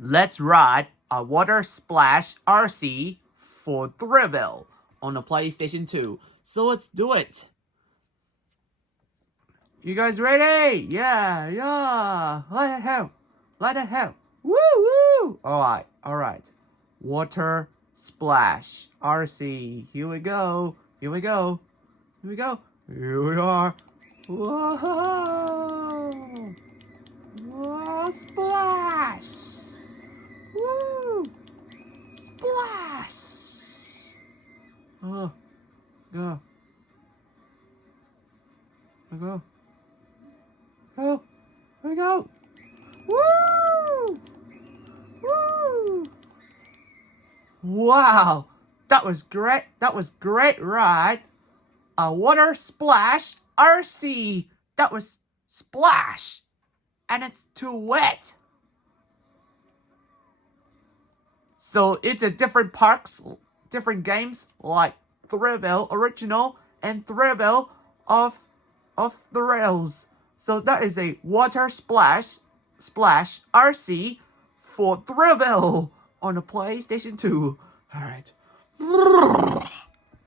Let's ride a water splash RC for Thrillville on the PlayStation 2. So let's do it. You guys ready? Yeah. Let it help. Woo. Alright. Water splash RC. Here we go. Here we are. Whoa. Whoa, splash. Woo. Splash. Oh, go. Go. Here we go. Woo! Wow, that was great. Right? A water splash RC. That was splash. And it's too wet. So it's a different parks, different games like Thrillville Original and Thrillville of the Rails. So that is a water splash RC for Thrillville on the PlayStation 2. Alright.